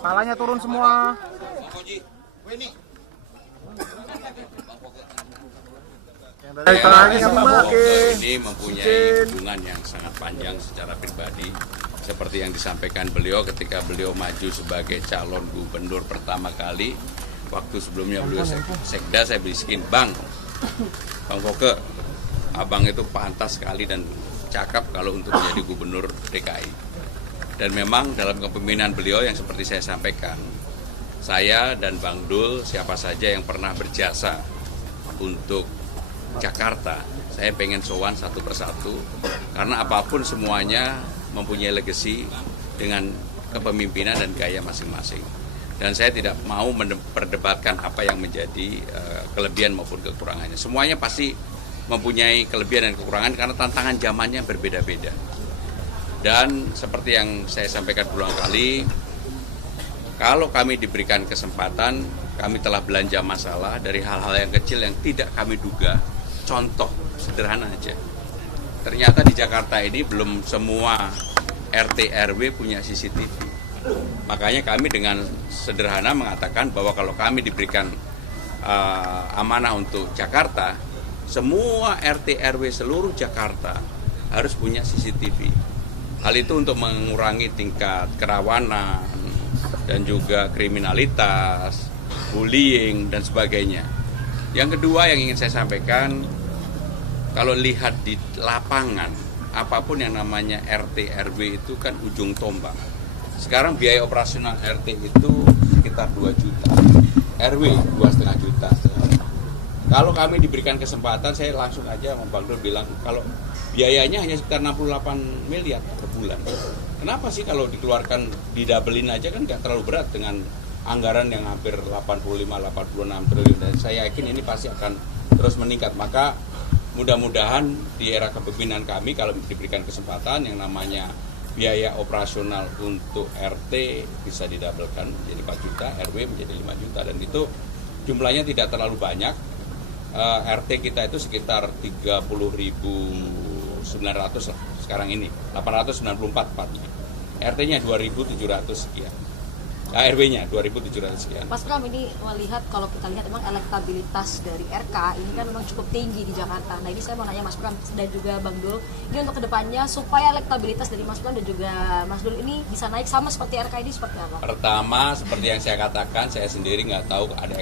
Palanya turun semua. Ini mempunyai hubungan yang sangat panjang secara pribadi, seperti yang disampaikan beliau ketika beliau maju sebagai calon gubernur pertama kali. Waktu sebelumnya beliau sekda, saya bisikin, Bang Foke, abang itu pantas sekali dan cakap kalau untuk menjadi gubernur DKI. Dan memang dalam kepemimpinan beliau yang seperti saya sampaikan, saya dan Bang Dul, siapa saja yang pernah berjasa untuk Jakarta, saya pengen sowan satu persatu, karena apapun semuanya mempunyai legacy dengan kepemimpinan dan gaya masing-masing. Dan saya tidak mau memperdebatkan apa yang menjadi kelebihan maupun kekurangannya. Semuanya pasti mempunyai kelebihan dan kekurangan karena tantangan zamannya berbeda-beda. Dan seperti yang saya sampaikan berulang kali, kalau kami diberikan kesempatan, kami telah belanja masalah dari hal-hal yang kecil yang tidak kami duga. Contoh sederhana aja, ternyata di Jakarta ini belum semua RT RW punya CCTV. Makanya kami dengan sederhana mengatakan bahwa kalau kami diberikan amanah untuk Jakarta, semua RT RW seluruh Jakarta harus punya CCTV. Hal itu untuk mengurangi tingkat kerawanan dan juga kriminalitas, bullying dan sebagainya. Yang kedua yang ingin saya sampaikan, kalau lihat di lapangan, apapun yang namanya RT RW itu kan ujung tombak. Sekarang biaya operasional RT itu sekitar 2 juta, RW 2,5 juta. Kalau kami diberikan kesempatan, saya langsung aja sama Bang Dul bilang, kalau biayanya hanya sekitar 68 miliar per bulan. Kenapa sih kalau dikeluarkan, didabelin aja kan nggak terlalu berat dengan anggaran yang hampir 85-86 triliun. Dan saya yakin ini pasti akan terus meningkat. Maka mudah-mudahan di era kepemimpinan kami kalau diberikan kesempatan yang namanya biaya operasional untuk RT bisa didabelkan menjadi 4 juta, RW menjadi 5 juta. Dan itu jumlahnya tidak terlalu banyak. RT kita itu sekitar 30.900 sekarang ini, 894 tepatnya. RT-nya 2.700 sekian. RW-nya 2.700 sekian. Mas Pram, ini melihat kalau kita lihat memang elektabilitas dari RK ini kan memang cukup tinggi di Jakarta. Nah ini saya mau nanya Mas Pram dan juga Bang Dul, ini untuk kedepannya supaya elektabilitas dari Mas Pram dan juga Mas Dul ini bisa naik sama seperti RK ini seperti apa? Pertama, seperti yang saya katakan, saya sendiri nggak tahu ada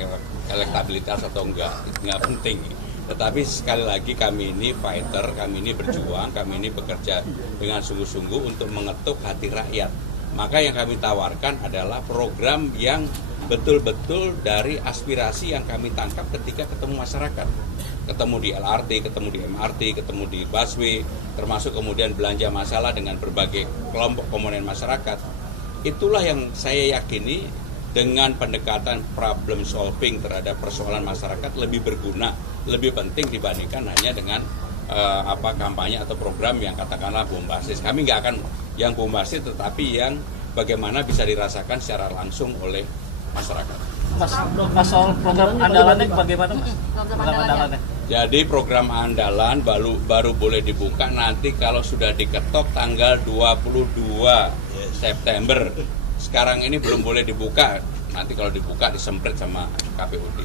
elektabilitas atau enggak, itu nggak penting. Tetapi sekali lagi kami ini fighter, kami ini berjuang, kami ini bekerja dengan sungguh-sungguh untuk mengetuk hati rakyat. Maka yang kami tawarkan adalah program yang betul-betul dari aspirasi yang kami tangkap ketika ketemu masyarakat. Ketemu di LRT, ketemu di MRT, ketemu di busway, termasuk kemudian belanja masalah dengan berbagai kelompok komponen masyarakat. Itulah yang saya yakini dengan pendekatan problem solving terhadap persoalan masyarakat lebih berguna, lebih penting dibandingkan hanya dengan kampanye atau program yang katakanlah bombastis. Kami nggak akan yang bombastis, tetapi yang bagaimana bisa dirasakan secara langsung oleh masyarakat. Mas soal program andalannya bagaimana, Mas? Program andalannya. Jadi program andalan baru boleh dibuka nanti kalau sudah diketok tanggal 22 September. Sekarang ini belum boleh dibuka. Nanti kalau dibuka disemprit sama KPUD.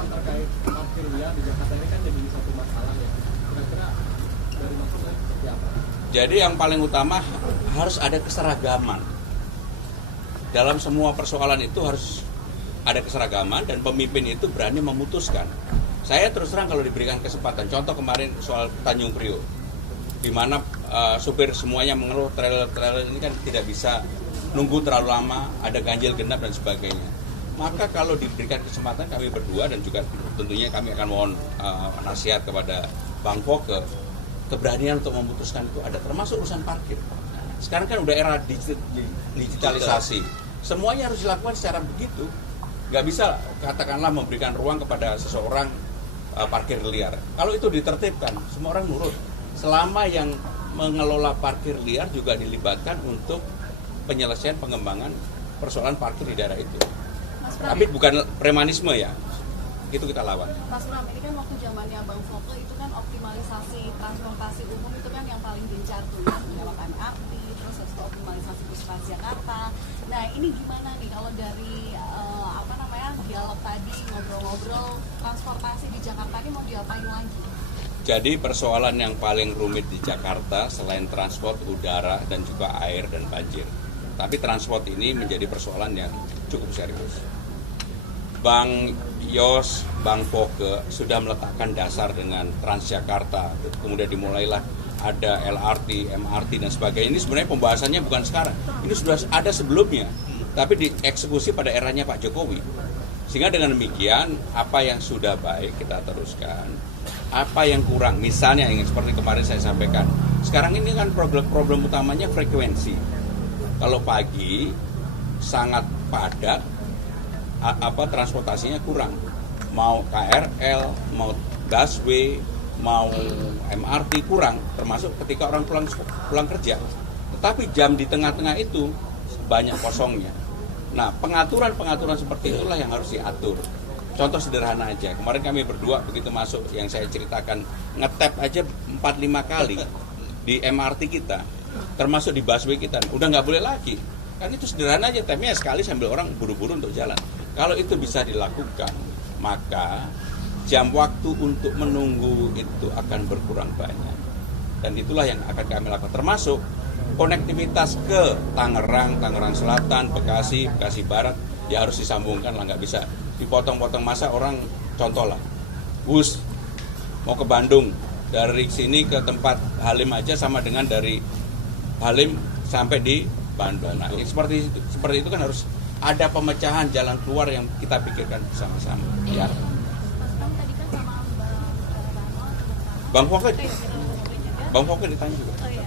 Terkait parkir liar di Jakarta ini kan jadi satu masalah ya. Kira-kira dari maksudnya seperti apa? Jadi yang paling utama harus ada keseragaman. Dalam semua persoalan itu harus ada keseragaman dan pemimpin itu berani memutuskan. Saya terus terang kalau diberikan kesempatan, contoh kemarin soal Tanjung Priok, di mana supir semuanya mengeluh trailer ini kan tidak bisa nunggu terlalu lama, ada ganjil genap dan sebagainya. Maka kalau diberikan kesempatan kami berdua dan juga tentunya kami akan mohon nasihat kepada Bang Foke, keberanian untuk memutuskan itu ada, termasuk urusan parkir. Sekarang kan udah era digitalisasi, semuanya harus dilakukan secara begitu. Nggak bisa katakanlah memberikan ruang kepada seseorang parkir liar. Kalau itu ditertibkan, semua orang nurut. Selama yang mengelola parkir liar juga dilibatkan untuk penyelesaian pengembangan persoalan parkir di daerah itu. Tapi bukan premanisme ya. itu kita lawan. Mas Bram, ini kan waktu zamannya Bang Foke itu kan optimalisasi transportasi umum itu kan yang paling gencar tuh ya, lewat MRT, terus habis itu optimalisasi bus Transjakarta. Nah ini gimana nih kalau dari dialog tadi, ngobrol-ngobrol, transportasi di Jakarta ini mau diapain lagi? Jadi persoalan yang paling rumit di Jakarta selain transport udara dan juga air dan banjir. Tapi transport ini menjadi persoalan yang cukup serius. Bang Yos, Bang Foke sudah meletakkan dasar dengan Transjakarta, kemudian dimulailah ada LRT, MRT dan sebagainya. Ini sebenarnya pembahasannya bukan sekarang, ini sudah ada sebelumnya, tapi dieksekusi pada eranya Pak Jokowi. Sehingga dengan demikian, apa yang sudah baik kita teruskan, apa yang kurang, misalnya yang seperti kemarin saya sampaikan, sekarang ini kan problem utamanya frekuensi. Kalau pagi sangat padat, transportasinya kurang, mau KRL, mau busway, mau MRT kurang, termasuk ketika orang pulang kerja. Tetapi jam di tengah-tengah itu banyak kosongnya. Nah, pengaturan seperti itulah yang harus diatur. Contoh sederhana aja, kemarin kami berdua begitu masuk yang saya ceritakan, ngetap aja 4-5 kali di MRT kita, termasuk di busway kita, udah nggak boleh lagi. Kan itu sederhana aja, tapnya sekali sambil orang buru-buru untuk jalan. Kalau itu bisa dilakukan, maka jam waktu untuk menunggu itu akan berkurang banyak. Dan itulah yang akan kami lakukan, termasuk konektivitas ke Tangerang, Tangerang Selatan, Bekasi, Bekasi Barat, ya harus disambungkan lah, nggak bisa dipotong-potong. Masa orang, contoh lah, bus mau ke Bandung, dari sini ke tempat Halim aja sama dengan dari Halim sampai di Bandung. Nah, seperti itu kan harus ada pemecahan jalan keluar yang kita pikirkan bersama-sama. Ya. Bang Foke ditanya juga. Oh, iya.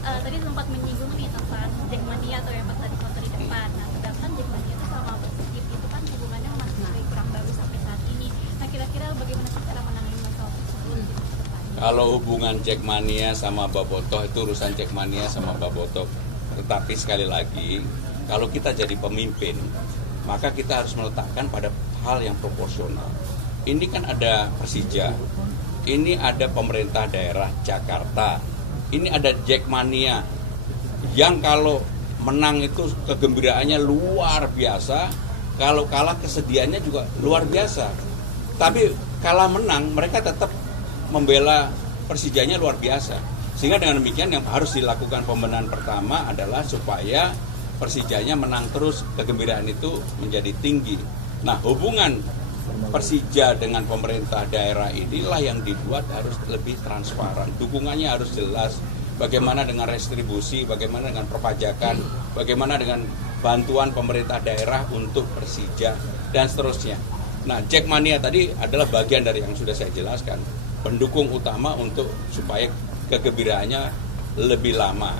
Tadi sempat menyinggung nih tentang Jackmania atau yang pas tadi foto di depan. Nah, sedangkan Jackmania itu sama Persib itu kan hubungannya masih kurang bagus sampai saat ini. Nah, kira-kira bagaimana sih cara menangani masalah tersebut? Kalau hubungan Jackmania sama Bobotoh itu urusan Jackmania sama Bobotoh. Tetapi sekali lagi, kalau kita jadi pemimpin, maka kita harus meletakkan pada hal yang proporsional. Ini kan ada Persija, ini ada pemerintah daerah Jakarta, ini ada Jackmania yang kalau menang itu kegembiraannya luar biasa, kalau kalah kesedihannya juga luar biasa. Tapi kalah menang mereka tetap membela Persijanya luar biasa. Sehingga dengan demikian yang harus dilakukan pembenahan pertama adalah supaya Persijanya menang terus, kegembiraan itu menjadi tinggi. Nah, hubungan Persija dengan pemerintah daerah inilah yang dibuat harus lebih transparan. Dukungannya harus jelas. Bagaimana dengan restribusi, bagaimana dengan perpajakan, bagaimana dengan bantuan pemerintah daerah untuk Persija, dan seterusnya. Nah, Jackmania tadi adalah bagian dari yang sudah saya jelaskan. Pendukung utama untuk supaya kegembiraannya lebih lama.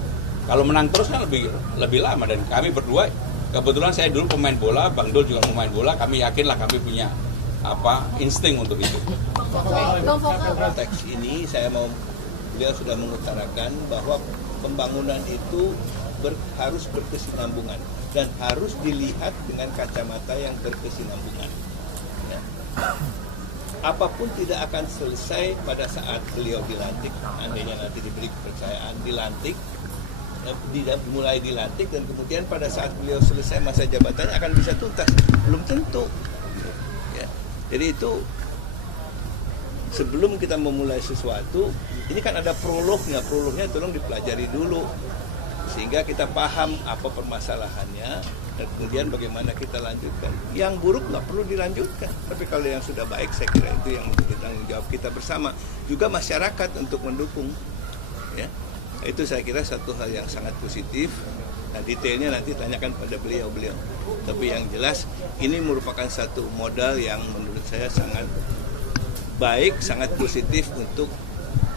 Kalau menang terus kan lebih lama, dan kami berdua, kebetulan saya dulu pemain bola, Bang Dul juga pemain bola, kami yakinlah kami punya insting untuk itu. Konteks ini beliau sudah mengutarakan bahwa pembangunan itu harus berkesinambungan dan harus dilihat dengan kacamata yang berkesinambungan. Ya. Apapun tidak akan selesai pada saat beliau dilantik, andainya nanti diberi kepercayaan dilantik, mulai dilantik dan kemudian pada saat beliau selesai masa jabatannya akan bisa tuntas, belum tentu. Ya. Jadi itu sebelum kita memulai sesuatu, ini kan ada prolognya tolong dipelajari dulu sehingga kita paham apa permasalahannya dan kemudian bagaimana kita lanjutkan. Yang buruk nggak perlu dilanjutkan, tapi kalau yang sudah baik saya kira itu yang menjadi tanggung jawab kita bersama, juga masyarakat untuk mendukung. Ya, itu saya kira satu hal yang sangat positif. Nah, detailnya nanti tanyakan pada beliau. Tapi yang jelas ini merupakan satu modal yang menurut saya sangat baik, sangat positif untuk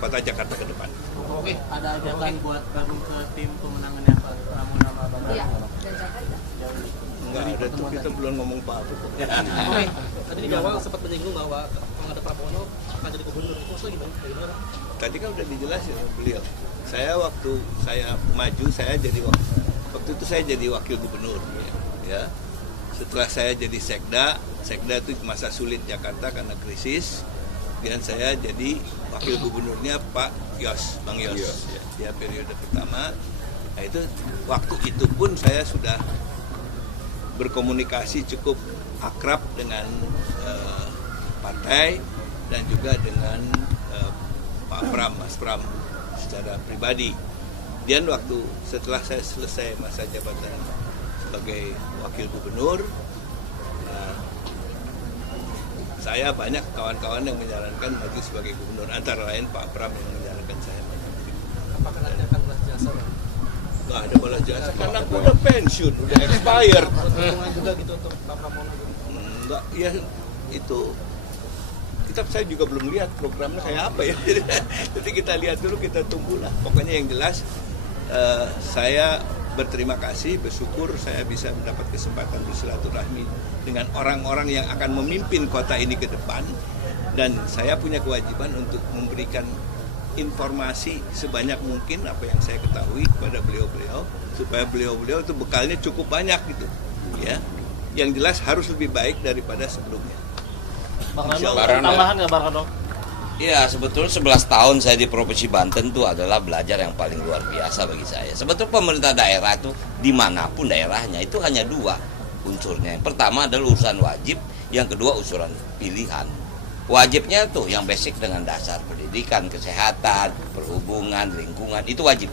Kota Jakarta ke depan. Oke, ada ajakan buat gabung ke tim pemenangannya Pak Pramono sama Bang Iya, Rano? dan Jakarta. Enggak ada tuh, kita belum ngomong apa-apa. Oke, tadi di awal sempat menyinggung bahwa kalau ada Pramono akan jadi gubernur. Maksudnya gimana? Tadi kan udah dijelasin beliau. Waktu saya maju, waktu itu saya jadi wakil gubernur. Ya. setelah saya jadi sekda itu masa sulit Jakarta karena krisis. Kemudian saya jadi wakil gubernurnya Pak Yos, Bang Yos. Dia periode pertama. Nah itu waktu itu pun saya sudah berkomunikasi cukup akrab dengan partai dan juga dengan Pak Pram, Mas Pram secara pribadi. Dan waktu setelah saya selesai masa jabatan sebagai wakil gubernur, saya banyak kawan-kawan yang menyarankan maju sebagai gubernur, antara lain Pak Pram yang menyarankan saya maju. Apakah nanti akan balas jasa? Nggak ada balas jasa karena aku udah pensiun, udah expired. Pertemuan juga gitu untuk Pak Pramono? Enggak, ya itu saya juga belum lihat programnya kayak apa ya. Jadi kita lihat dulu, kita tunggulah. Pokoknya yang jelas saya berterima kasih, bersyukur saya bisa mendapat kesempatan bersilaturahmi dengan orang-orang yang akan memimpin kota ini ke depan, dan saya punya kewajiban untuk memberikan informasi sebanyak mungkin apa yang saya ketahui kepada beliau-beliau, supaya beliau-beliau itu bekalnya cukup banyak gitu ya. Yang jelas harus lebih baik daripada sebelumnya. Bang Rano, tambahan nggak Bang Rano? Iya, sebetulnya 11 tahun saya di Provinsi Banten itu adalah belajar yang paling luar biasa bagi saya. Sebetulnya pemerintah daerah itu dimanapun daerahnya itu hanya dua unsurnya. Yang pertama adalah urusan wajib, yang kedua urusan pilihan. Wajibnya tuh yang basic dengan dasar pendidikan, kesehatan, perhubungan, lingkungan, itu wajib.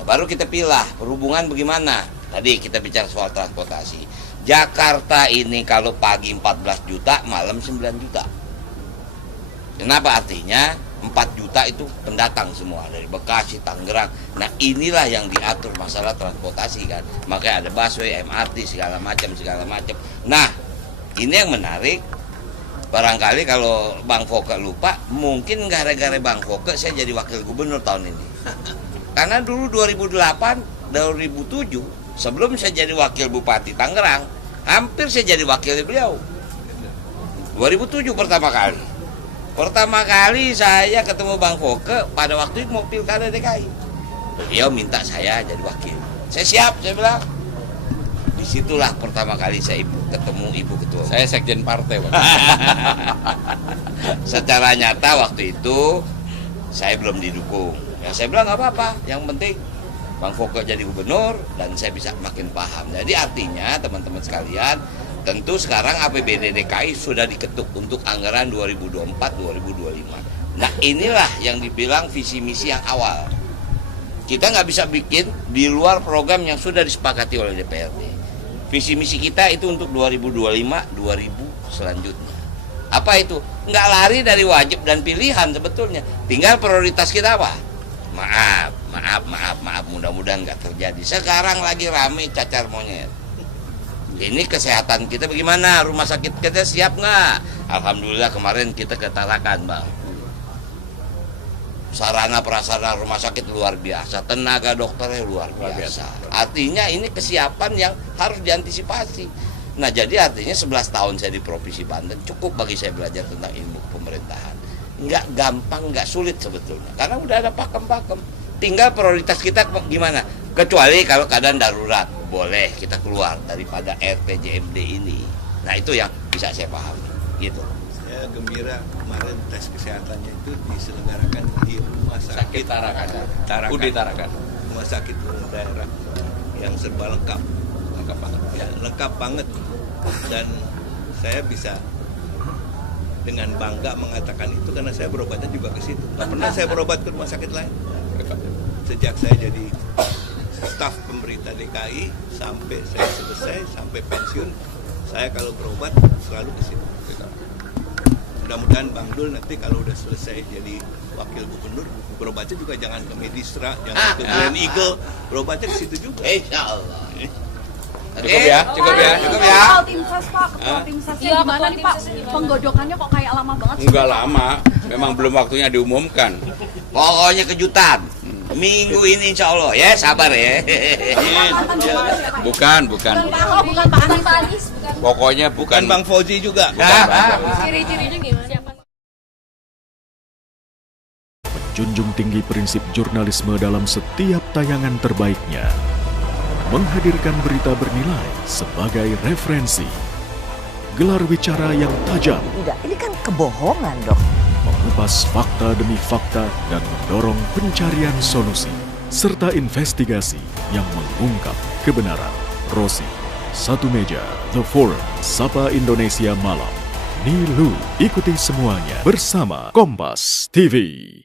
Nah, baru kita pilih perhubungan bagaimana. Tadi kita bicara soal transportasi. Jakarta ini kalau pagi 14 juta, malam 9 juta. Kenapa? Artinya 4 juta itu pendatang semua dari Bekasi, Tangerang. Nah inilah yang diatur masalah transportasi kan. Makanya ada busway, MRT, segala macam. Nah ini yang menarik. Barangkali kalau Bang Foke lupa, mungkin gara-gara Bang Foke saya jadi wakil gubernur tahun ini. Karena dulu 2008, 2007, sebelum saya jadi wakil Bupati Tangerang, hampir saya jadi wakil beliau. 2007 pertama kali. Pertama kali saya ketemu Bang Foke pada waktu itu mau pilkada DKI. Beliau minta saya jadi wakil. Saya siap, saya bilang. Disitulah pertama kali saya ketemu Ibu Ketua. Saya sekjen partai, Pak. Secara nyata waktu itu saya belum didukung. Ya saya bilang nggak apa-apa, yang penting Bang Foke jadi gubernur dan saya bisa makin paham. Jadi artinya teman-teman sekalian, tentu sekarang APBD DKI sudah diketuk untuk anggaran 2024-2025. Nah inilah yang dibilang visi misi yang awal. Kita nggak bisa bikin di luar program yang sudah disepakati oleh DPRD. Visi misi kita itu untuk 2025-2000 selanjutnya. Apa itu? Nggak lari dari wajib dan pilihan sebetulnya. Tinggal prioritas kita apa? Maaf, mudah-mudahan nggak terjadi. Sekarang lagi rame cacar monyet. Ini kesehatan kita bagaimana? Rumah sakit kita siap nggak? Alhamdulillah kemarin kita ketarakan, Bang. Sarana prasarana rumah sakit luar biasa, tenaga dokternya luar biasa. Artinya ini kesiapan yang harus diantisipasi. Nah jadi artinya 11 tahun saya di Provinsi Banten cukup bagi saya belajar tentang ilmu pemerintahan. Nggak gampang, nggak sulit sebetulnya, karena udah ada pakem-pakem. Tinggal prioritas kita gimana. Kecuali kalau keadaan darurat, boleh kita keluar daripada RPJMD ini. Nah itu yang bisa saya pahami, gitu. Saya gembira kemarin tes kesehatannya itu diselenggarakan di rumah sakit Tarakan. UD Tarakan. Rumah sakit umum daerah yang serba lengkap banget. Ya, lengkap banget. Dan saya bisa dengan bangga mengatakan itu karena saya berobatnya juga ke situ. Nggak pernah saya berobat ke rumah sakit lain. Sejak saya jadi staf pemerintah DKI sampai saya selesai, sampai pensiun, saya kalau berobat selalu ke situ. Mudah-mudahan Bang Dul nanti kalau udah selesai jadi wakil gubernur, berobatnya juga jangan ke Medistra, jangan ke Grand Eagle, berobatnya ke situ juga. Insya Allah. Cukup ya. Ketua tim ses Pak, ketua tim sesnya gimana nih Pak? Penggodokannya kok kayak lama banget sih? Enggak lama, memang belum waktunya diumumkan. Pokoknya kejutan. Minggu ini insya Allah ya, sabar ya. Bukan. Bukan Pak Anies. Pokoknya Bukan Bang Fauzi juga. Ciri-cirinya gimana? Siapa? Menjunjung tinggi prinsip jurnalisme dalam setiap tayangan terbaiknya. menghadirkan berita bernilai sebagai referensi. Gelar bicara yang tajam. Tidak, ini kan kebohongan dong. Mengupas fakta demi fakta dan mendorong pencarian solusi. Serta investigasi yang mengungkap kebenaran. Rosi, Satu Meja, The Forum, Sapa Indonesia Malam. Nilu, ikuti semuanya bersama Kompas TV.